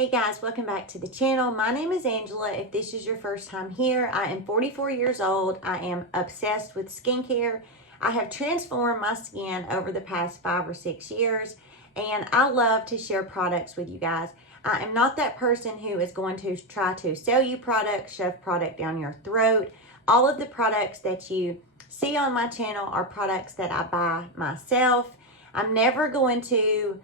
Hey guys, welcome back to the channel. My name is Angela. If this is your first time here, I am 44 years old. I am obsessed with skincare. I have transformed my skin over the past 5 or 6 years, and I love to share products with you guys. I am not that person who is going to try to sell you products, shove product down your throat. All of the products that you see on my channel are products that I buy myself. I'm never going to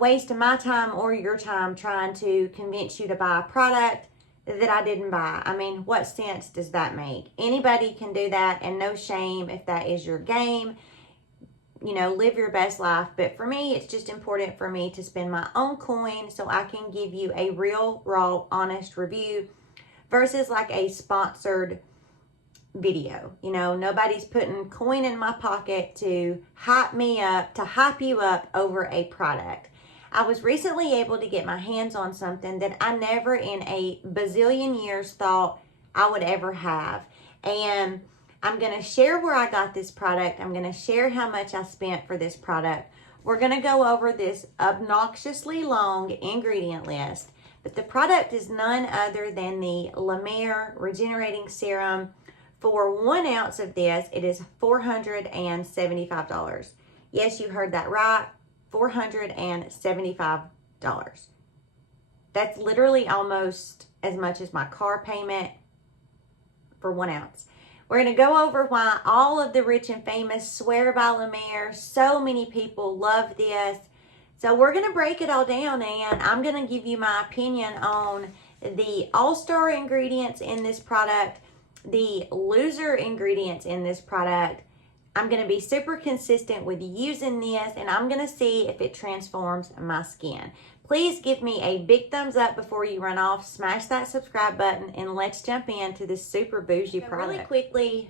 wasting my time or your time trying to convince you to buy a product that I didn't buy. I mean, what sense does that make? Anybody can do that, and no shame if that is your game. Live your best life. But for me, it's just important for me to spend my own coin so I can give you a real, raw, honest review versus like a sponsored video. Nobody's putting coin in my pocket to hype me up, to hype you up over a product. I was recently able to get my hands on something that I never in a bazillion years thought I would ever have. And I'm going to share where I got this product. I'm going to share how much I spent for this product. We're going to go over this obnoxiously long ingredient list. But the product is none other than the La Mer Regenerating Serum. For 1 ounce of this, it is $475. Yes, you heard that right, $475. That's literally almost as much as my car payment for 1 ounce. We're going to go over why all of the rich and famous swear by La Mer. So many people love this. So we're going to break it all down, and I'm going to give you my opinion on the all-star ingredients in this product, the loser ingredients in this product. I'm going to be super consistent with using this, and I'm going to see if it transforms my skin. Please give me a big thumbs up before you run off. Smash that subscribe button, and let's jump into this super bougie product. Really quickly,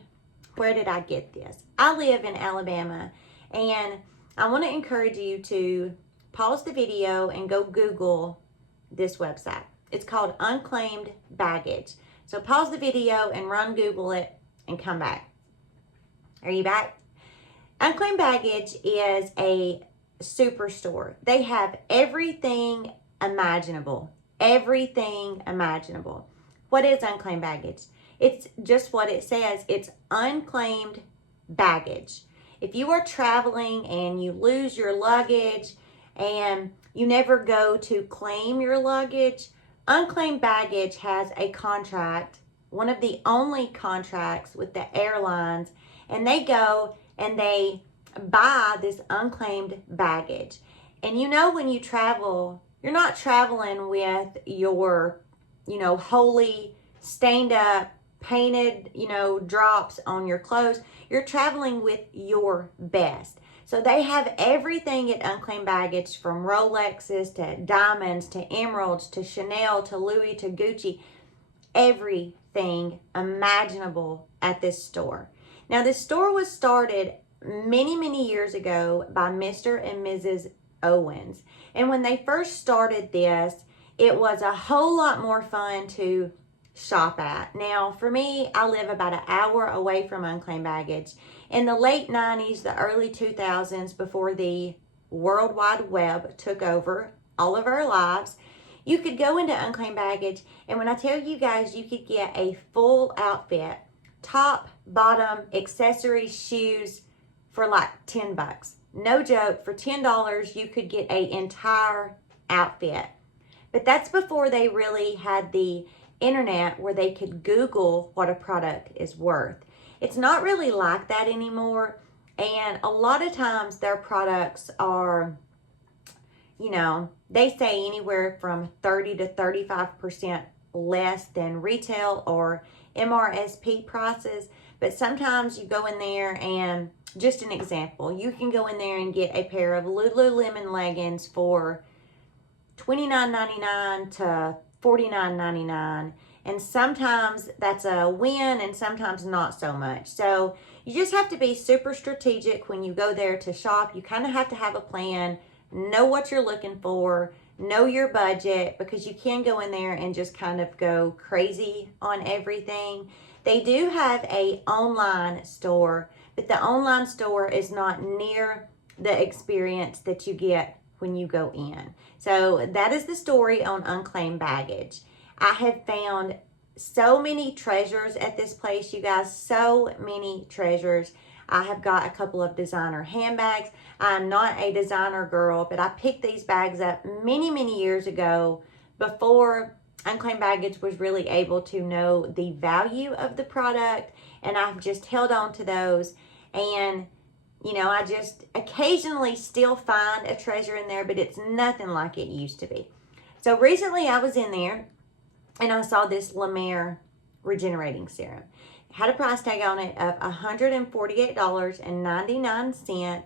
where did I get this? I live in Alabama, and I want to encourage you to pause the video and go Google this website. It's called Unclaimed Baggage. So pause the video and run Google it and come back. Are you back? Unclaimed Baggage is a superstore. They have everything imaginable. Everything imaginable. What is unclaimed baggage? It's just what it says. It's unclaimed baggage. If you are traveling and you lose your luggage and you never go to claim your luggage, Unclaimed Baggage has a contract, one of the only contracts with the airlines, and they go and they buy this unclaimed baggage. And when you travel, you're not traveling with your, holy, stained up, painted, drops on your clothes. You're traveling with your best. So they have everything at Unclaimed Baggage, from Rolexes to diamonds to emeralds to Chanel to Louis to Gucci. Everything imaginable at this store. Now, this store was started many, many years ago by Mr. and Mrs. Owens. And when they first started this, it was a whole lot more fun to shop at. Now, for me, I live about an hour away from Unclaimed Baggage. In the late 90s, the early 2000s, before the World Wide Web took over all of our lives, you could go into Unclaimed Baggage, and when I tell you guys, you could get a full outfit, top, bottom, accessories, shoes, for like $10. No joke, for $10, you could get an entire outfit. But that's before they really had the internet where they could Google what a product is worth. It's not really like that anymore, and a lot of times their products are, they say anywhere from 30 to 35% less than retail or MRSP prices. But sometimes you go in there, and just an example, you can go in there and get a pair of Lululemon leggings for $29.99 to $49.99. And sometimes that's a win, and sometimes not so much. So you just have to be super strategic when you go there to shop. You kind of have to have a plan, know what you're looking for, know your budget, because you can go in there and just kind of go crazy on everything. They do have a online store, but the online store is not near the experience that you get when you go in. So that is the story on Unclaimed Baggage. I have found so many treasures at this place, you guys, so many treasures. I have got a couple of designer handbags. I'm not a designer girl, but I picked these bags up many, many years ago before Unclaimed Baggage was really able to know the value of the product, and I've just held on to those. And you know, I just occasionally still find a treasure in there, but it's nothing like it used to be. So recently I was in there and I saw this La Mer regenerating serum. It had a price tag on it of $148.99,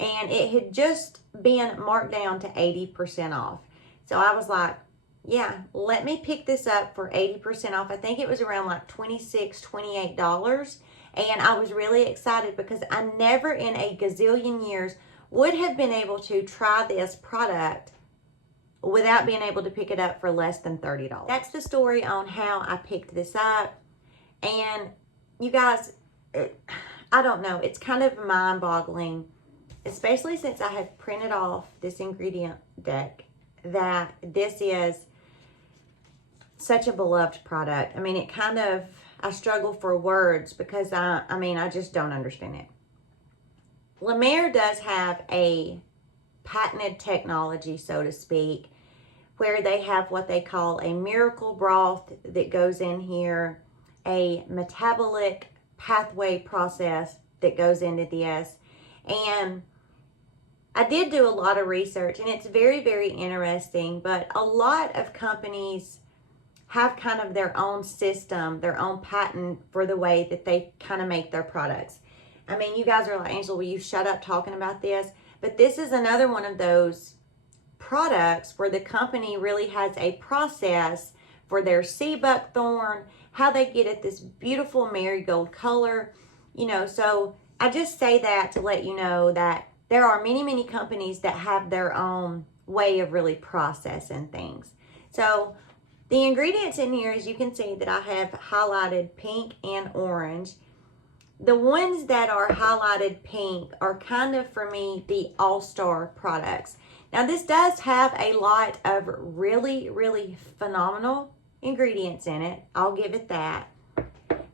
and it had just been marked down to 80% off. So I was like, yeah, let me pick this up for 80% off. I think it was around like $26, $28. And I was really excited because I never in a gazillion years would have been able to try this product without being able to pick it up for less than $30. That's the story on how I picked this up. And you guys, I don't know, it's kind of mind-boggling, especially since I have printed off this ingredient deck, that this is such a beloved product. I mean, it kind of, I struggle for words because I just don't understand it. La Mer does have a patented technology, so to speak, where they have what they call a miracle broth that goes in here, a metabolic pathway process that goes into this. And I did do a lot of research, and it's very, very interesting, but a lot of companies have kind of their own system, their own patent for the way that they kind of make their products. I mean, you guys are like, Angela, will you shut up talking about this? But this is another one of those products where the company really has a process for their sea buckthorn, how they get it this beautiful marigold color, you know. So I just say that to let you know that there are many, many companies that have their own way of really processing things. So the ingredients in here, as you can see, that I have highlighted pink and orange. The ones that are highlighted pink are kind of, for me, the all-star products. Now, this does have a lot of really, really phenomenal ingredients in it. I'll give it that.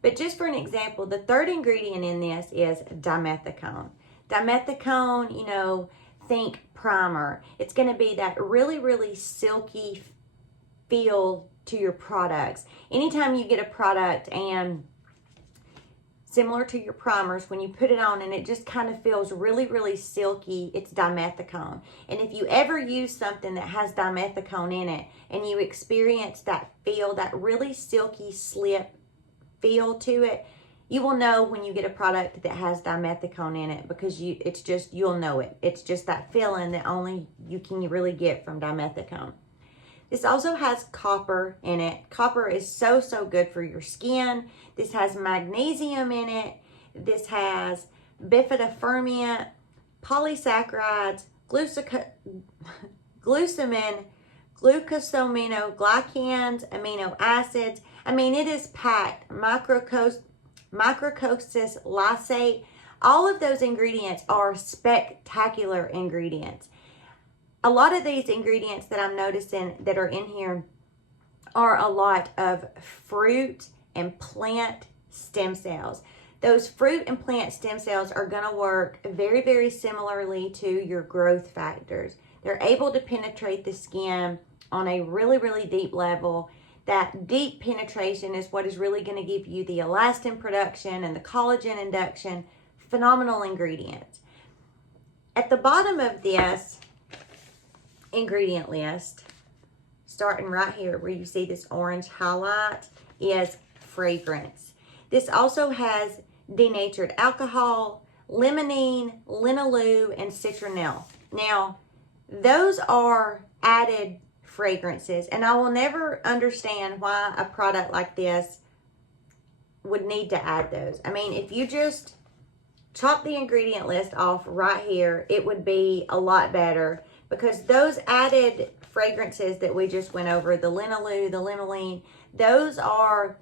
But just for an example, the third ingredient in this is dimethicone. Dimethicone, you know, think primer. It's going to be that really, really silky feel to your products. Anytime you get a product, and similar to your primers, when you put it on and it just kind of feels really, really silky, it's dimethicone. And if you ever use something that has dimethicone in it and you experience that feel, that really silky slip feel to it, you will know when you get a product that has dimethicone in it, because you'll know it. It's just that feeling that only you can really get from dimethicone. This also has copper in it. Copper is so, so good for your skin. This has magnesium in it. This has bifidobacterium, polysaccharides, glucosamine, glucosaminoglycans, amino acids. I mean, it is packed. Micrococos lysate. All of those ingredients are spectacular ingredients. A lot of these ingredients that I'm noticing that are in here are a lot of fruit and plant stem cells. Those fruit and plant stem cells are going to work very, very similarly to your growth factors. They're able to penetrate the skin on a really, really deep level. That deep penetration is what is really going to give you the elastin production and the collagen induction. Phenomenal ingredients. At the bottom of this ingredient list, starting right here where you see this orange highlight, is fragrance. This also has denatured alcohol, limonene, linalool, and citronelle. Now, those are added fragrances, and I will never understand why a product like this would need to add those. I mean, if you just chop the ingredient list off right here, it would be a lot better, because those added fragrances that we just went over, the linalool, the limonene, those are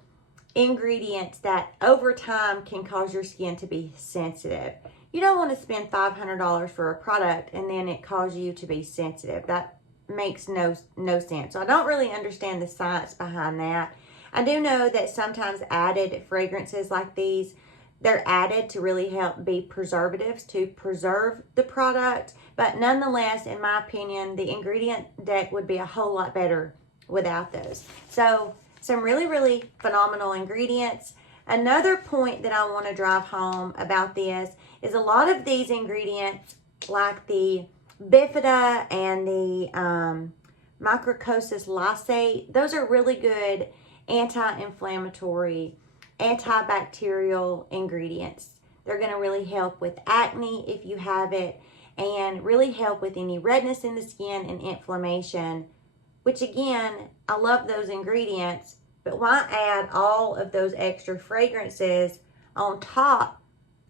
ingredients that over time can cause your skin to be sensitive. You don't want to spend $500 for a product and then it cause you to be sensitive. That makes no sense. So I don't really understand the science behind that. I do know that sometimes added fragrances like these, they're added to really help be preservatives to preserve the product. But nonetheless, in my opinion, the ingredient deck would be a whole lot better without those. So some really, really phenomenal ingredients. Another point that I want to drive home about this is a lot of these ingredients, like the bifida and the microcosis lysate, those are really good anti-inflammatory, antibacterial ingredients. They're going to really help with acne if you have it, and really help with any redness in the skin and inflammation, which again, I love those ingredients, but why add all of those extra fragrances on top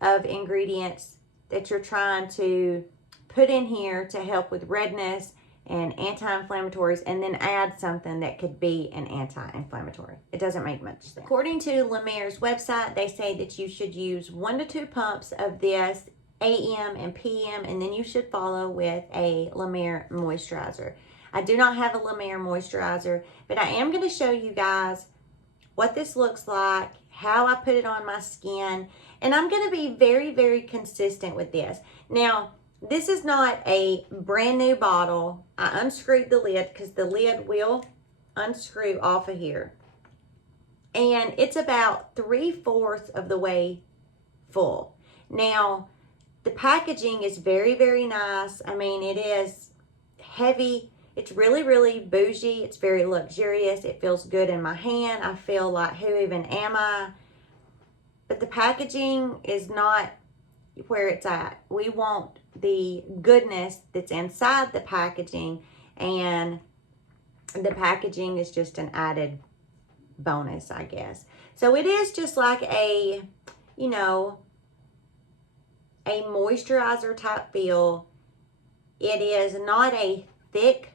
of ingredients that you're trying to put in here to help with redness and anti-inflammatories, and then add something that could be an anti-inflammatory? It doesn't make much sense. According to La Mer's website, they say that you should use 1 to 2 pumps of this AM and PM, and then you should follow with a La Mer moisturizer. I do not have a La Mer moisturizer, but I am going to show you guys what this looks like, how I put it on my skin, and I'm going to be very, very consistent with this. Now, this is not a brand new bottle. I unscrewed the lid because the lid will unscrew off of here. And it's about 3/4 of the way full. Now, the packaging is very, very nice. I mean, it is heavy. It's really, really bougie. It's very luxurious. It feels good in my hand. I feel like, who even am I? But the packaging is not where it's at. We want the goodness that's inside the packaging, and the packaging is just an added bonus, I guess. So it is just like a, you know, a moisturizer type feel. It is not a thick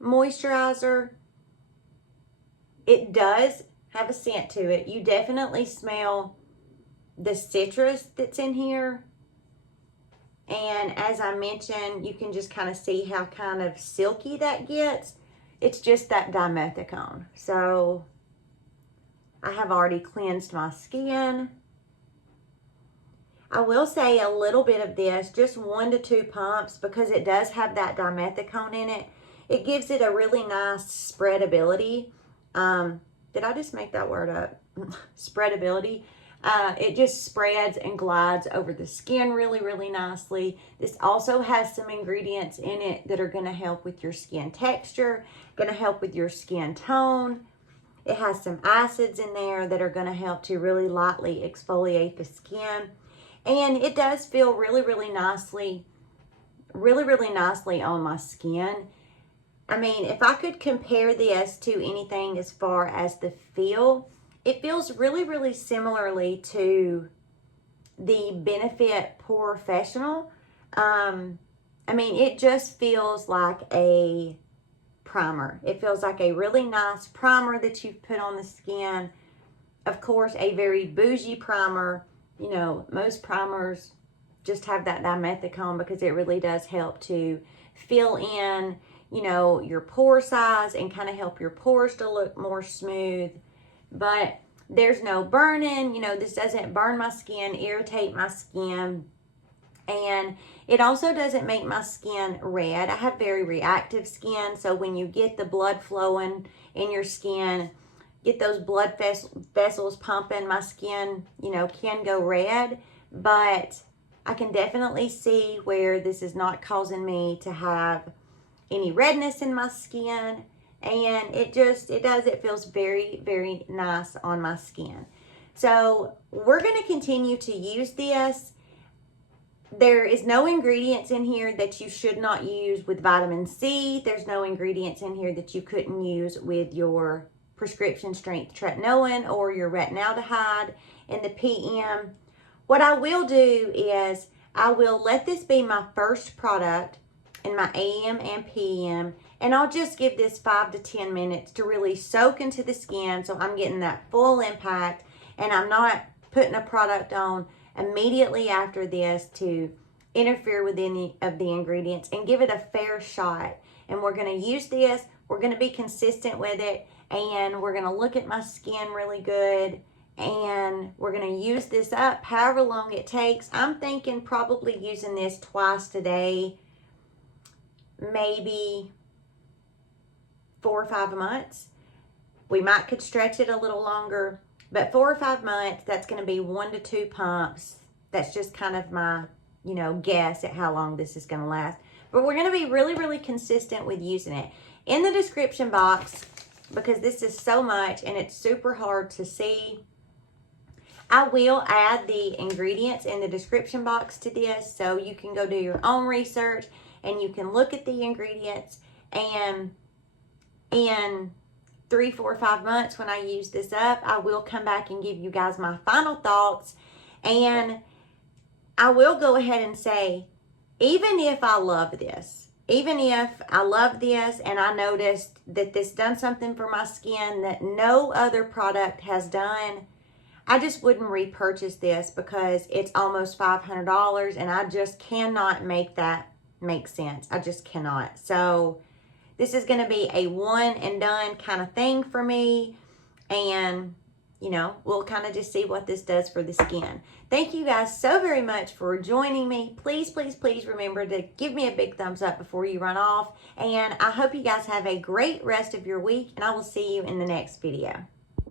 moisturizer. It does have a scent to it. You definitely smell the citrus that's in here. And as I mentioned, you can just kind of see how kind of silky that gets. It's just that dimethicone. So I have already cleansed my skin. I will say a little bit of this, just 1 to 2 pumps, because it does have that dimethicone in it. It gives it a really nice spreadability. Did I just make that word up? Spreadability. It just spreads and glides over the skin really, really nicely. This also has some ingredients in it that are going to help with your skin texture, going to help with your skin tone. It has some acids in there that are going to help to really lightly exfoliate the skin. And it does feel really, really nicely on my skin. I mean, if I could compare this to anything as far as the feel, it feels really, really similarly to the Benefit Professional. I mean, it just feels like a primer. It feels like a really nice primer that you've put on the skin. Of course, a very bougie primer. You know, most primers just have that dimethicone because it really does help to fill in, you know, your pore size and kind of help your pores to look more smooth. But there's no burning. You know, this doesn't burn my skin, irritate my skin. And it also doesn't make my skin red. I have very reactive skin. So when you get the blood flowing in your skin, get those blood vessels pumping, my skin, you know, can go red. But I can definitely see where this is not causing me to have any redness in my skin. And it feels very, very nice on my skin. So we're going to continue to use this. There is no ingredients in here that you should not use with vitamin C. There's no ingredients in here that you couldn't use with your prescription strength tretinoin or your retinaldehyde in the PM. What I will do is I will let this be my first product in my AM and PM, and I'll just give this 5 to 10 minutes to really soak into the skin so I'm getting that full impact and I'm not putting a product on immediately after this to interfere with any of the ingredients and give it a fair shot. And we're going to use this. We're going to be consistent with it. And we're going to look at my skin really good. And we're going to use this up however long it takes. I'm thinking probably using this twice a day, maybe 4 or 5 months. We might could stretch it a little longer, but 4 or 5 months, that's going to be 1 to 2 pumps. That's just kind of my, guess at how long this is going to last. But we're going to be really, really consistent with using it. In the description box, because this is so much and it's super hard to see, I will add the ingredients in the description box to this, so you can go do your own research and you can look at the ingredients. And in 3, 4, 5 months when I use this up, I will come back and give you guys my final thoughts. And I will go ahead and say, even if I love this, even if I love this and I noticed that this done something for my skin that no other product has done, I just wouldn't repurchase this because it's almost $500 and I just cannot make that make sense. I just cannot. So this is going to be a one and done kind of thing for me. And, we'll kind of just see what this does for the skin. Thank you guys so very much for joining me. Please, please, please remember to give me a big thumbs up before you run off. And I hope you guys have a great rest of your week. And I will see you in the next video.